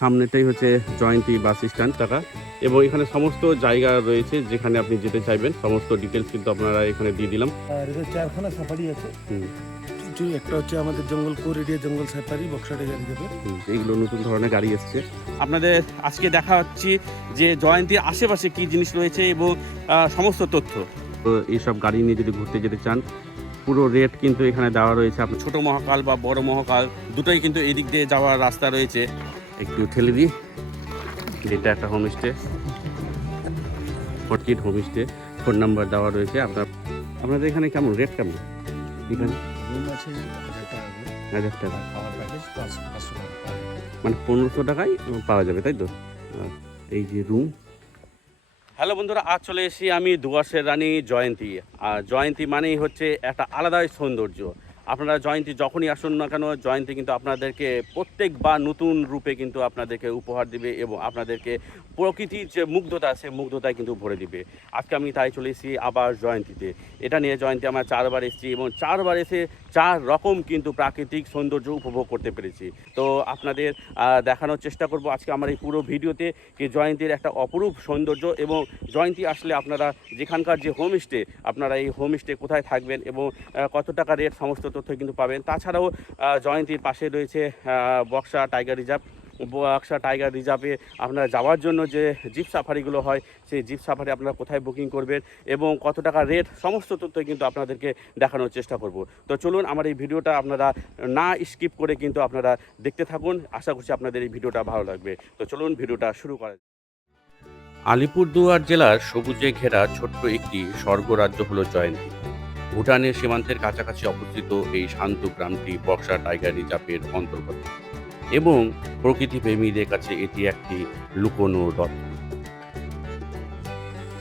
সামনেটাই হচ্ছে জয়ন্তী bus stand টাকা এবং এখানে সমস্ত জায়গা রয়েছে যেখানে আপনি যেতে চাইবেন। সমস্ত ডিটেলস কিন্তু আপনারা এখানে দিয়ে দিলাম। আর চারখানা সাফারি আছে। একটা হচ্ছে আমাদের জঙ্গল কোর এরিয়া জঙ্গল সাফারি বক্সাটে গাড়ি যাবে হুম, এইগুলো নতুন ধরনের গাড়ি এসছে। আপনাদের আজকে দেখা হচ্ছে যে জয়ন্তীর আশেপাশে কি জিনিস রয়েছে এবং সমস্ত তথ্য। তো এইসব গাড়ি নিয়ে যদি ঘুরতে যেতে চান পুরো রেট কিন্তু এখানে দেওয়া রয়েছে। আপনি ছোট মহাকাল বা বড় মহাকাল দুটোই কিন্তু এদিক দিয়ে যাওয়ার রাস্তা রয়েছে। একটু ঠেলে দিই। এটা একটা হোমস্টে ফরকিট হোমস্টে ফোন নাম্বার দেওয়া রয়েছে। আপনার আপনাদের এখানে কেমন? রেট কেমন? এখানে? হাজার টাকা। মানে পনেরোশো টাকায় পাওয়া যাবে তাই তো? এই যে রুম হ্যালো বন্ধুরা আজ চলে এসেছি আমি দুয়াশের রানী জয়ন্তী। আর জয়ন্তী মানেই হচ্ছে একটা আলাদাই সৌন্দর্য। আপনারা জয়ন্তী যখনই আসুন না কেন, জয়ন্তী কিন্তু আপনাদেরকে প্রত্যেকবার নতুন রূপে কিন্তু আপনাদেরকে উপহার দিবে এবং আপনাদেরকে প্রকৃতির যে মুগ্ধতা, সে মুগ্ধতায় কিন্তু ভরে দিবে। আজকে আমি তাই চলে এসেছি আবার জয়ন্তীতে। এটা নিয়ে জয়ন্তী আমরা চারবার এসেছি এবং চারবার এসে চার রকম কিন্তু প্রাকৃতিক সৌন্দর্য উপভোগ করতে পেরেছি। তো আপনাদের দেখানোর চেষ্টা করব আজকে আমার এই পুরো ভিডিওতে যে জয়ন্তীর একটা অপরূপ সৌন্দর্য এবং জয়ন্তী আসলে আপনারা যেখানকার যে হোমস্টে আপনারা এই হোমস্টে কোথায় থাকবেন এবং কত টাকা রেট সমস্ত তথ্য কিন্তু পাবেন। তাছাড়াও জয়ন্তীর পাশে রয়েছে Buxa tiger reserve. Buxa tiger রিজার্ভে আপনারা যাওয়ার জন্য যে জিপ সাফারিগুলো হয়, সেই জিপ সাফারি আপনারা কোথায় বুকিং করবেন এবং কত টাকা রেট, সমস্ত তথ্য কিন্তু আপনাদেরকে দেখানোর চেষ্টা করব। তো চলুন, আমার এই ভিডিওটা আপনারা না স্কিপ করে কিন্তু আপনারা দেখতে থাকুন। আশা করছি আপনাদের এই ভিডিওটা ভালো লাগবে। তো চলুন, ভিডিওটা শুরু করা। আলিপুরদুয়ার জেলার সবুজে ঘেরা ছোট্ট একটি স্বর্গরাজ্য হলো জয়ন্তী। ভুটানের সীমান্তের কাছাকাছি অবস্থিত এই শান্ত গ্রামটি বক্সা টাইগার রিজার্ভের অন্তর্গত এবং প্রকৃতি প্রেমীদের কাছে এটি একটি লুকোনো রত্ন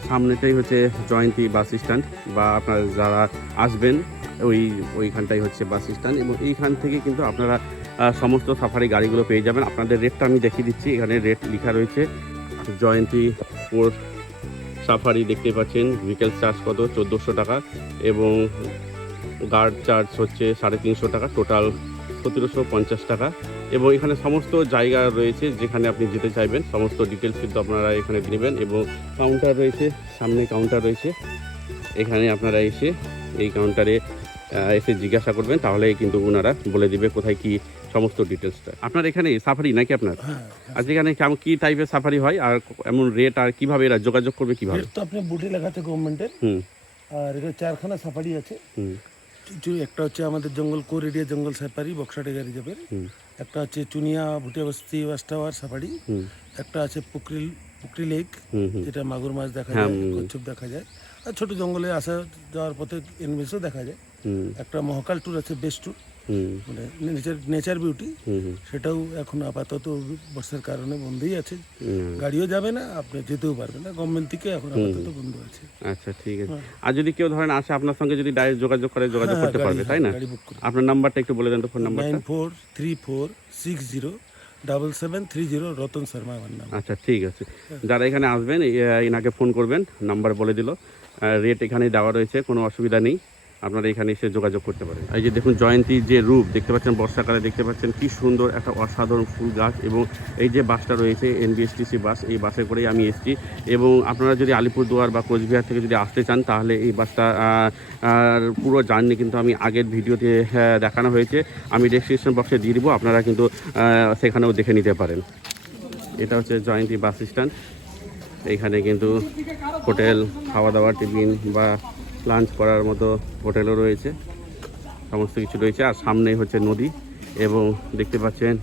সামনেটাই হচ্ছে জয়ন্তী বাস স্ট্যান্ড বা আপনারা যারা আসবেন, ওই, ওইখানটাই হচ্ছে বাস স্ট্যান্ড এবং এইখান থেকে কিন্তু আপনারা সমস্ত সাফারি গাড়িগুলো পেয়ে যাবেন। আপনাদের রেটটা আমি দেখিয়ে দিচ্ছি। এখানে রেট লেখা রয়েছে জয়ন্তী ফোর সাফারি দেখতে পাচ্ছেন ভিকেল চার্জ কত? চোদ্দোশো টাকা এবং গার্ড চার্জ হচ্ছে সাড়ে তিনশো টাকা টোটাল সতেরোশো পঞ্চাশ টাকা। এবং এখানে সমস্ত জায়গা রয়েছে যেখানে আপনি যেতে চাইবেন, সমস্ত ডিটেলস কিন্তু আপনারা এখানে নেবেন এবং কাউন্টার রয়েছে, সামনে কাউন্টার রয়েছে। এখানে আপনারা এসে এই কাউন্টারে এসে জিজ্ঞাসা করবেন তাহলে কিন্তু ওনারা বলে দিবে কোথায় কি সমস্ত ডিটেলসটা আপনার এখানে সাফারি নাকি আপনার? হ্যাঁ আজ এখানে কেমন কি টাইপের সাফারি হয়? আর এমন রেট আর কীভাবে এরা যোগাযোগ করবে কীভাবে? তো আপনি বুটে লেখাতে গভর্নমেন্টের হুম। আর এদের চারখানা সাফারি আছে। হুম। কিছু একটা হচ্ছে আমাদের জঙ্গল কোর এরিয়া জঙ্গল সাফারি বক্সাটে গাড়ি যাবে। একটা আছে চুনিয়া ভুটিয়া বস্তি ওয়াচ সাফারি একটা আছে পুকরি পুকরি লেক যেটা মাগুর মাছ দেখা হ্যাঁ, যায় কচ্ছপ দেখা যায়। আর ছোট জঙ্গলে আসা যাওয়ার পথে এনভিসও দেখা যায়। হুম। একটা মহাকাল ট্যুর আছে বেস্ট ট্যুর মানে নেচার নেচার বিউটি সেটাও এখন আপাতত বর্ষার কারণে বন্ধই আছে। গাড়িও যাবে না আপনি যেতেও পারবেন না গভর্নমেন্ট থেকে এখন আপাতত বন্ধ আছে। আচ্ছা ঠিক আছে। হ্যাঁ। আর যদি কেউ ধরেন আসে আপনার সঙ্গে যদি ডাইরেক্ট যোগাযোগ করে যোগাযোগ হ্যাঁ, করতে পারবে তাই না? আপনার নাম্বারটা একটু বলে দেন তো phone number nine four three four six zero double seven three zero Ratan Sharma আমার নাম। আচ্ছা ঠিক আছে। যারা এখানে আসবেন এনাকে ফোন করবেন নাম্বার বলে দিল। রেট এখানে দেওয়া রয়েছে কোনো অসুবিধা নেই। আপনারা এখানে এসে যোগাযোগ করতে পারেন। এই যে দেখুন জয়ন্তী যে রূপ দেখতে পাচ্ছেন বর্ষাকালে দেখতে পাচ্ছেন কি সুন্দর একটা অসাধারণ ফুল গাছ এবং এই যে বাসটা রয়েছে এনবিএসটিসি বাস এই বাসে করেই আমি এসেছি। এবং আপনারা যদি আলিপুরদুয়ার বা কোচবিহার থেকে যদি আসতে চান তাহলে এই বাসটা পুরো জার্নি কিন্তু আমি আগের ভিডিওতে আহ, দেখানো হয়েছে। আমি ডেসক্রিপশন বক্সে দিয়ে দিব আপনারা কিন্তু সেখানেও দেখে নিতে পারেন। এটা হচ্ছে জয়ন্তী বাস স্ট্যান্ড এইখানে কিন্তু হোটেল খাওয়া দাওয়ার টিফিন বা লাঞ্চ করার মতো হোটেলও রয়েছে। সমস্ত কিছু রয়েছে। আর সামনেই হচ্ছে নদী এবং দেখতে পাচ্ছেন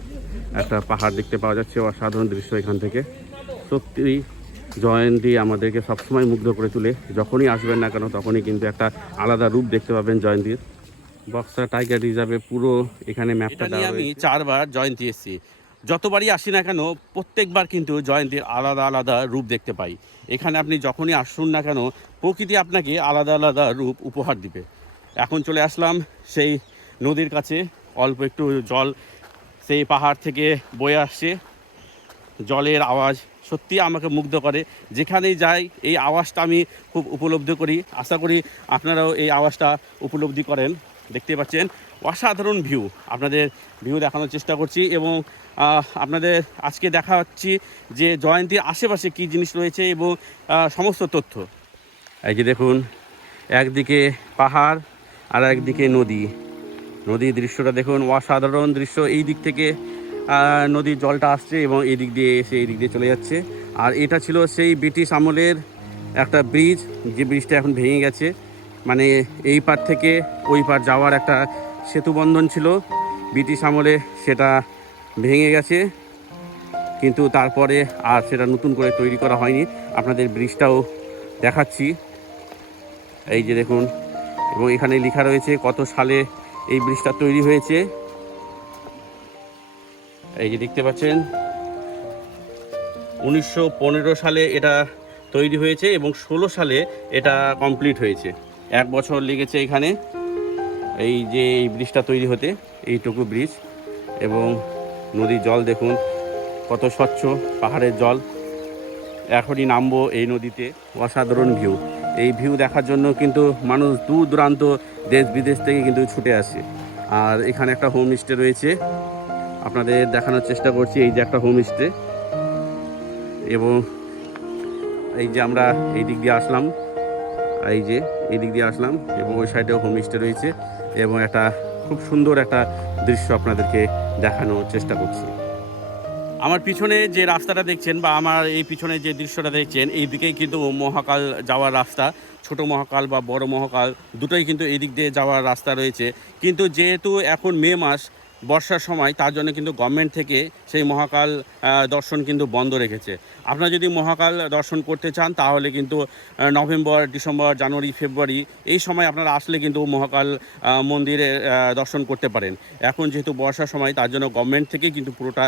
একটা পাহাড় দেখতে পাওয়া যাচ্ছে। অসাধারণ দৃশ্য এখান থেকে। সত্যি জয়ন্তী আমাদেরকে সবসময় মুগ্ধ করে তুলে। যখনই আসবেন না কেন তখনই কিন্তু একটা আলাদা রূপ দেখতে পাবেন জয়ন্তীর। বক্সা টাইগার রিজার্ভে পুরো এখানে ম্যাপটা আমি চারবার জয়ন্তী এসেছি। যতবারই আসি না কেন, প্রত্যেকবার কিন্তু জয়ন্তীর আলাদা আলাদা রূপ দেখতে পাই। এখানে আপনি যখনই আসুন না কেন, প্রকৃতি আপনাকে আলাদা আলাদা রূপ উপহার দিবে। এখন চলে আসলাম সেই নদীর কাছে, অল্প একটু জল সেই পাহাড় থেকে বয়ে আসছে জলের আওয়াজ সত্যি আমাকে মুগ্ধ করে। যেখানেই যাই, এই আওয়াজটা আমি খুব উপলব্ধি করি। আশা করি আপনারাও এই আওয়াজটা উপলব্ধি করেন। দেখতে পাচ্ছেন অসাধারণ ভিউ। আপনাদের ভিউ দেখানোর চেষ্টা করছি এবং আপনাদের আজকে দেখাচ্ছি যে জয়ন্তীর আশেপাশে কী জিনিস রয়েছে এবং সমস্ত তথ্য। এই যে দেখুন, একদিকে পাহাড় আর একদিকে নদী। নদীর দৃশ্যটা দেখুন, অসাধারণ দৃশ্য। এই দিক থেকে নদীর জলটা আসছে এবং এই দিক দিয়ে এসে এই দিক দিয়ে চলে যাচ্ছে। আর এটা ছিল সেই ব্রিটিশ আমলের একটা ব্রিজ, যে ব্রিজটা এখন ভেঙে গেছে। মানে এই পার থেকে ওই পার যাওয়ার একটা সেতু বন্ধন ছিল, ব্রিটিশ আমলে সেটা ভেঙে গেছে, কিন্তু তারপরে আর সেটা নতুন করে তৈরি করা হয়নি। আপনাদের ব্রিজটাও দেখাচ্ছি। এই যে দেখুন, এবং এখানে লেখা রয়েছে কত সালে এই ব্রিজটা তৈরি হয়েছে। এই যে দেখতে পাচ্ছেন, উনিশশো পনেরো সালে এটা তৈরি হয়েছে এবং ষোলো সালে এটা কমপ্লিট হয়েছে। এক বছর লেগেছে এখানে। এই যে এই ব্রিজটা তৈরি হতে, এইটুকু ব্রিজ এবং নদীর জল দেখুন, কত স্বচ্ছ পাহাড়ের জল। এখনই নামবো এই নদীতে, অসাধারণ ভিউ এই ভিউ দেখার জন্য কিন্তু মানুষ দূর দূরান্ত দেশ বিদেশ থেকে কিন্তু ছুটে আসে। আর এখানে একটা হোমস্টে রয়েছে। আপনাদের দেখানোর চেষ্টা করছি, এই যে একটা হোমস্টে এবং এই যে আমরা এই দিক দিয়ে আসলাম। এই যে এই দিক দিয়ে আসলাম এবং ওই সাইডেও হোমস্টে রয়েছে এবং একটা খুব সুন্দর একটা দৃশ্য আপনাদেরকে দেখানোর চেষ্টা করছি। আমার পিছনে যে রাস্তাটা দেখছেন বা আমার এই পিছনে যে দৃশ্যটা দেখছেন, এই দিকেই কিন্তু মহাকাল যাওয়ার রাস্তা, ছোট মহাকাল বা বড় মহাকাল, দুটোই কিন্তু এই দিক দিয়ে যাওয়ার রাস্তা রয়েছে। কিন্তু যেহেতু এখন মে মাস বর্ষার সময় তার জন্য কিন্তু গভর্নমেন্ট থেকে সেই মহাকাল দর্শন কিন্তু বন্ধ রেখেছে। আপনারা যদি মহাকাল দর্শন করতে চান, তাহলে কিন্তু নভেম্বর, ডিসেম্বর, জানুয়ারি, ফেব্রুয়ারি, এই সময় আপনারা আসলে কিন্তু মহাকাল মন্দিরে দর্শন করতে পারেন। এখন যেহেতু বর্ষার সময়, তার জন্য গভর্নমেন্ট থেকে কিন্তু পুরোটা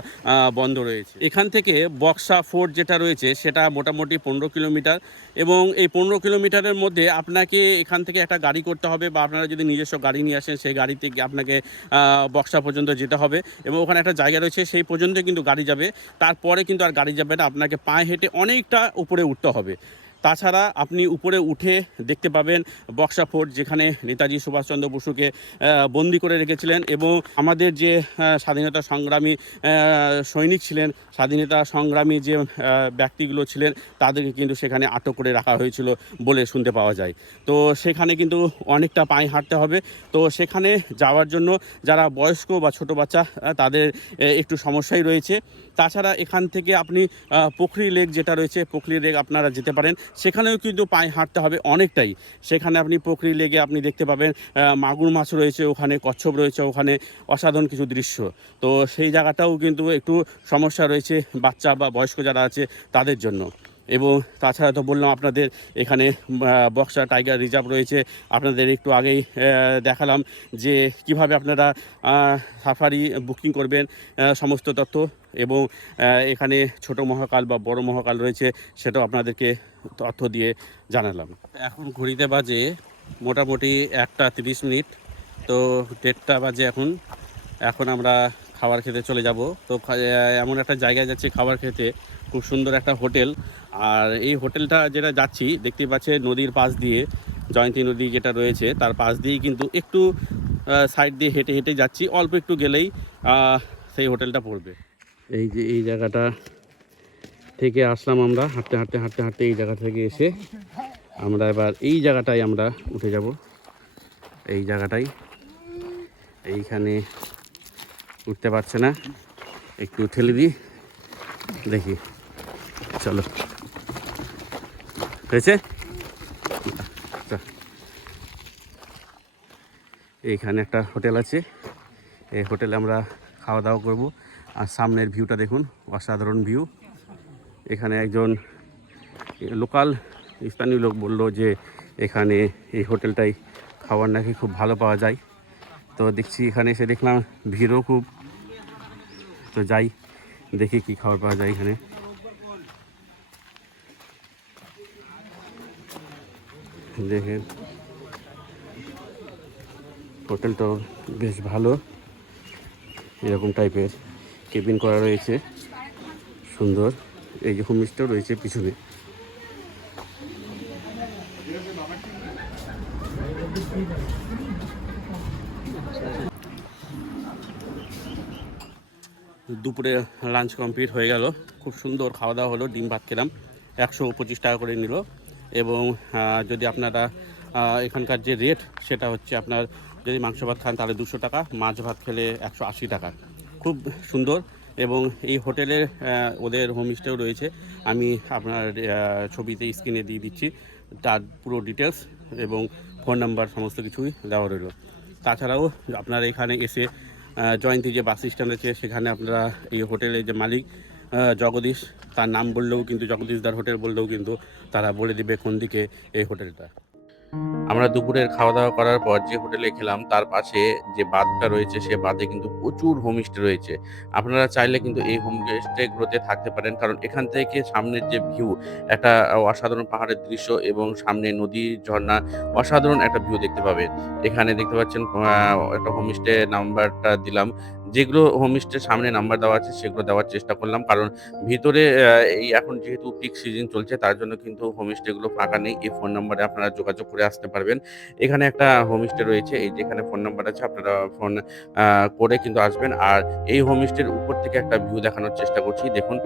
বন্ধ রয়েছে। এখান থেকে বক্সা ফোর্ট যেটা রয়েছে, সেটা মোটামুটি পনেরো কিলোমিটার এবং এই পনেরো কিলোমিটারের মধ্যে আপনাকে এখান থেকে একটা গাড়ি করতে হবে বা আপনারা যদি নিজস্ব গাড়ি নিয়ে আসেন, সেই গাড়িতে আপনাকে বক্সা পর্যন্ত যেতে হবে এবং ওখানে একটা জায়গা রয়েছে, সেই পর্যন্ত কিন্তু গাড়ি যাবে। তারপরে কিন্তু আর গাড়ি যাবে না, আপনাকে পায়ে হেঁটে অনেকটা উপরে উঠতে হবে। তাছাড়া আপনি উপরে উঠে দেখতে পাবেন বক্সা ফোর্ট, যেখানে নেতাজি সুভাষচন্দ্র বসুকে বন্দি করে রেখেছিলেন এবং আমাদের যে স্বাধীনতা সংগ্রামী সৈনিক ছিলেন, স্বাধীনতা সংগ্রামী যে ব্যক্তিগুলো ছিলেন, তাদেরকে কিন্তু সেখানে আটক করে রাখা হয়েছিল বলে শুনতে পাওয়া যায়। তো সেখানে কিন্তু অনেকটা পায়ে হাঁটতে হবে। তো সেখানে যাওয়ার জন্য যারা বয়স্ক বা ছোট বাচ্চা তাদের একটু সমস্যাই রয়েছে। তাছাড়া এখান থেকে আপনি পুখরি লেক যেটা রয়েছে, পুখরি লেক আপনারা যেতে পারেন। সেখানেও কিন্তু পায়ে হাঁটতে হবে অনেকটাই। সেখানে আপনি পুখরি লেগে আপনি দেখতে পাবেন মাগুর মাছ রয়েছে ওখানে, কচ্ছপ রয়েছে ওখানে, অসাধারণ কিছু দৃশ্য। তো সেই জায়গাটাও কিন্তু একটু সমস্যা রয়েছে বাচ্চা বা বয়স্ক যারা আছে তাদের জন্য। এবং তাছাড়া তো বললাম আপনাদের এখানে বক্সা টাইগার রিজার্ভ রয়েছে। আপনাদের একটু আগেই দেখালাম যে কীভাবে আপনারা সাফারি বুকিং করবেন সমস্ত তথ্য। এবং এখানে ছোট মহাকাল বা বড় মহাকাল রয়েছে সেটাও আপনাদেরকে তথ্য দিয়ে জানালাম। এখন ঘড়িতে বাজে মোটামুটি একটা তিরিশ মিনিট, তো দেড়টা বাজে এখন। এখন আমরা খাবার খেতে চলে যাব। তো এমন একটা জায়গায় যাচ্ছি খাবার খেতে, খুব সুন্দর একটা হোটেল। আর এই হোটেলটা যেটা যাচ্ছি দেখতে পাচ্ছে নদীর পাশ দিয়ে, জয়ন্তী নদী যেটা রয়েছে, তার পাশ দিয়েই কিন্তু একটু সাইড দিয়ে হেঁটে হেঁটে যাচ্ছি। অল্প একটু গেলেই সেই হোটেলটা পড়বে। এই যে এই জায়গাটা থেকে আসলাম আমরা, হাঁটতে হাঁটতে হাঁটতে হাঁটতে এই জায়গা থেকে এসে আমরা এবার এই জায়গাটায় আমরা উঠে যাব। এই জায়গাটাই। এইখানে উঠতে পারছে না। একটু ঠেলে দিই। দেখি। চলো। হয়েছে? আচ্ছা। এইখানে একটা হোটেল আছে। এই হোটেলে আমরা খাওয়া দাওয়া করব। আর সামনের ভিউটা দেখুন, অসাধারণ ভিউ। এখানে একজন লোকাল স্থানীয় লোক বলল যে এখানে এই হোটেলটাই খাবার নাকি খুব ভালো পাওয়া যায়। তো দেখছি এখানে এসে দেখলাম ভিড়ও খুব। তো যাই, দেখি কি খাবার পাওয়া যায় এখানে। দেখেন, হোটেলটাও বেশ ভালো, এরকম টাইপের কেবিন করা রয়েছে। সুন্দর। এই যে হোমস্টেও রয়েছে পিছনে। দুপুরে লাঞ্চ কমপ্লিট হয়ে গেল। খুব সুন্দর খাওয়া দাওয়া হলো, ডিম ভাত খেলাম। একশো পঁচিশ টাকা করে নিল। এবং যদি আপনারা এখানকার যে রেট, সেটা হচ্ছে আপনার যদি মাংস ভাত খান তাহলে দুশো টাকা, মাছ ভাত খেলে একশো আশি টাকা। খুব সুন্দর এবং এই হোটেলে আহ, ওদের হোমস্টেও রয়েছে। আমি আপনার ছবিতে স্ক্রিনে দিয়ে দিচ্ছি। তার পুরো ডিটেলস এবং ফোন নাম্বার সমস্ত কিছুই দেওয়া রইল। তাছাড়াও আপনারা এখানে এসে জয়ন্তী যে বাস স্ট্যান্ড আছে সেখানে আপনারা এই হোটেলের যে মালিক জগদীশ তার নাম বললেও কিন্তু জগদীশদার হোটেল বললেও কিন্তু তারা বলে দিবে কোন দিকে এই হোটেলটা। আমরা দুপুরের খাওয়া দাওয়া করার পর যে হোটেলে খেলাম, তার পাশে যে বাঁধটা রয়েছে, সে বাঁধে কিন্তু প্রচুর হোমস্টে রয়েছে। আপনারা চাইলে কিন্তু এই হোমস্টেগুলোতে থাকতে পারেন, কারণ এখান থেকে সামনের যে ভিউ, একটা অসাধারণ পাহাড়ের দৃশ্য এবং সামনে নদী, ঝর্ণা, অসাধারণ একটা ভিউ দেখতে পাবেন। এখানে দেখতে পাচ্ছেন একটা হোমস্টে নাম্বারটা দিলাম। যেগুলো হোমস্টের সামনে নাম্বার দেওয়া আছে, সেগুলো দেওয়ার চেষ্টা করলাম। কারণ ভিতরে এই এখন যেহেতু পিক সিজন চলছে, তার জন্য কিন্তু হোমস্টেগুলো ফাঁকা নেই। এই ফোন নাম্বারে আপনারা যোগাযোগ করে আসতে পারবেন। এখানে একটা হোমস্টে রয়েছে, এই যেখানে ফোন নাম্বার আছে, আপনারা ফোন করে কিন্তু আসবেন। আর এই হোমস্টের উপর থেকে একটা ভিউ দেখানোর চেষ্টা করছি। দেখুন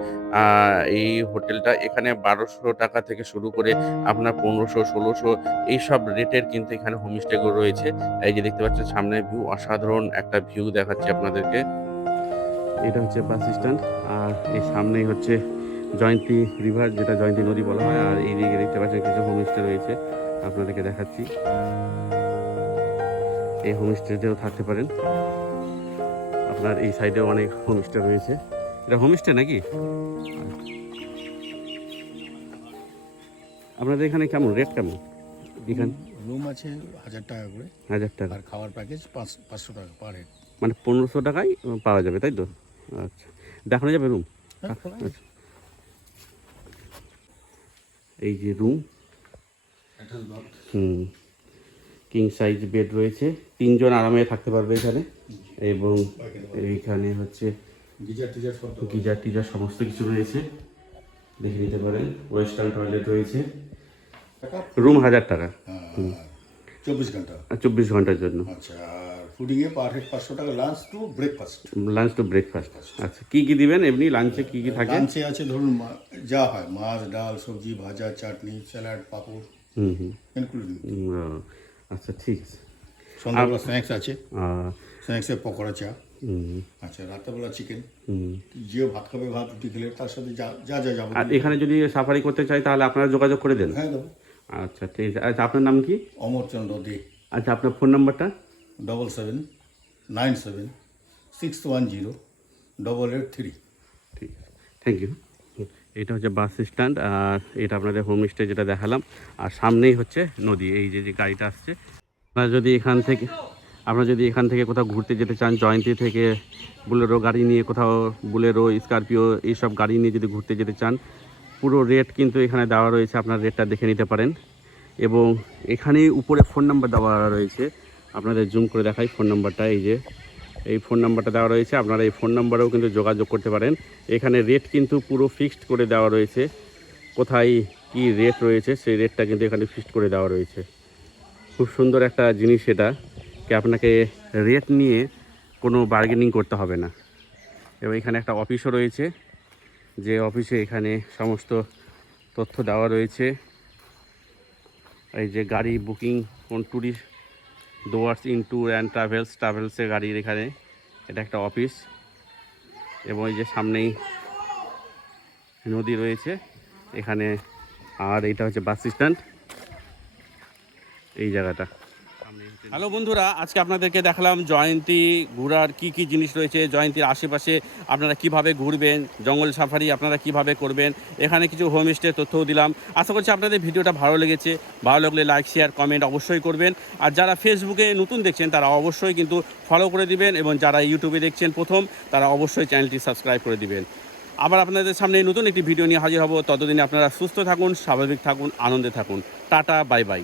এই হোটেলটা এখানে বারোশো টাকা থেকে শুরু করে আপনার পনেরোশো, ষোলোশো, এইসব রেটের কিন্তু এখানে হোমস্টেগুলো রয়েছে। এই যে দেখতে পাচ্ছেন, সামনে ভিউ অসাধারণ একটা ভিউ দেখাচ্ছি আপনাদেরকে এটা হচ্ছে বাস স্ট্যান্ড আর এই সামনেই হচ্ছে জয়ন্তী রিভার যেটা জয়ন্তী নদী বলা হয়। আর এই দিকে দেখতে পাচ্ছেন কিছু হোমস্টে রয়েছে। আপনাদেরকে দেখাচ্ছি। এই হোমস্টেতেও থাকতে পারেন। আপনার এই সাইডেও অনেক হোমস্টে রয়েছে। এটা হোমস্টে নাকি? আপনাদের এখানে কেমন? রেট কেমন? এখানে? রুম আছে হাজার টাকা করে। হাজার টাকা। আর খাওয়ার প্যাকেজ পাঁচ পাঁচশো টাকা পার হেড মানে পনেরোশো টাকায় পাওয়া যাবে তাই তো? আচ্ছা। দেখানো যাবে রুম আচ্ছা। এই যে রুম হুম। কিং সাইজ বেড রয়েছে। তিনজন আরামে থাকতে পারবে এখানে। এবং এইখানে হচ্ছে গিজার টিজার সমস্ত কিছু রয়েছে। দেখে নিতে পারেন। ওয়েস্টার্ন টয়লেট রয়েছে। রুম হাজার টাকা। হুম। চব্বিশ ঘণ্টা। চব্বিশ ঘণ্টার জন্য। আচ্ছা ফুডিংয়ে পার হেড পাঁচশো টাকা lunch to breakfast lunch to breakfast আচ্ছা কী কী দিবেন? এমনি লাঞ্চে কী কী থাকে? লাঞ্চে আছে ধরুন যা হয় মাছ ডাল সবজি ভাজা চাটনি স্যালাড পাঁপড় হুম হুম। ইনক্লুডিং আচ্ছা ঠিক আছে। সন্ধ্যাবেলা স্ন্যাক্স আছে। স্ন্যাক্সে পকোড়া চা। হুম, আচ্ছা রাত্রেবেলা চিকেন হুম। যে ভাত খাবে ভাত রুটি খেলে তার সাথে যা যা যা যাব আর এখানে যদি সাফারি করতে চাই তাহলে আপনারা যোগাযোগ করে দেন। হ্যাঁ দেবো। আচ্ছা ঠিক আছে। আচ্ছা আপনার নাম কি? অমরচন্দ্র দে। আচ্ছা আপনার ফোন নাম্বারটা double seven nine seven six one zero double eight three ঠিক আছে। থ্যাংক ইউ এটা হচ্ছে বাস স্ট্যান্ড আর এটা আপনাদের হোমস্টে যেটা দেখালাম। আর সামনেই হচ্ছে নদী, এই যে যে গাড়িটা আসছে। আপনারা যদি এখান থেকে, আপনারা যদি এখান থেকে কোথাও ঘুরতে যেতে চান, জয়ন্তী থেকে বুলেরো গাড়ি নিয়ে কোথাও, বুলেরো, স্করপিও, এইসব গাড়ি নিয়ে যদি ঘুরতে যেতে চান, পুরো রেট কিন্তু এখানে দেওয়া রয়েছে। আপনার রেটটা দেখে নিতে পারেন। এবং এখানে উপরে ফোন নাম্বার দেওয়া রয়েছে। আপনাদের জুম করে দেখাই ফোন নাম্বারটা এই যে। এই ফোন নাম্বারটা দেওয়া রয়েছে, আপনারা এই ফোন নাম্বারেও কিন্তু যোগাযোগ করতে পারেন। এখানে রেট কিন্তু পুরো ফিক্সড করে দেওয়া রয়েছে। কোথায় কি রেট রয়েছে, সেই রেটটা কিন্তু এখানে ফিক্সড করে দেওয়া রয়েছে। খুব সুন্দর একটা জিনিস এটা কি আপনাকে রেট নিয়ে কোনো বার্গেনিং করতে হবে না। এবং এখানে একটা অফিসও রয়েছে, যে অফিসে এখানে সমস্ত তথ্য দেওয়া রয়েছে। এই যে গাড়ি বুকিং কোন tourist Dooars in tour and travels ট্রাভেলসের গাড়ির এখানে। এটা একটা অফিস। এবং এই যে সামনেই নদী রয়েছে। এখানে আর এটা হচ্ছে বাস স্ট্যান্ড। এই জায়গাটা। হ্যালো বন্ধুরা, আজকে আপনাদেরকে দেখালাম জয়ন্তী ঘোরার কি কি জিনিস রয়েছে, জয়ন্তীর আশেপাশে আপনারা কীভাবে ঘুরবেন, জঙ্গল সাফারি আপনারা কীভাবে করবেন, এখানে কিছু হোমস্টে তথ্যও দিলাম। আশা করছি আপনাদের ভিডিওটা ভালো লেগেছে, ভালো লাগলে লাইক, শেয়ার, কমেন্ট অবশ্যই করবেন। আর যারা ফেসবুকে নতুন দেখছেন, তারা অবশ্যই কিন্তু ফলো করে দিবেন এবং যারা ইউটিউবে দেখছেন প্রথম, তারা অবশ্যই চ্যানেলটি সাবস্ক্রাইব করে দিবেন। আবার আপনাদের সামনে নতুন একটি ভিডিও নিয়ে হাজির হব। ততদিনে আপনারা সুস্থ থাকুন, স্বাভাবিক থাকুন, আনন্দে থাকুন। Tata, bye bye.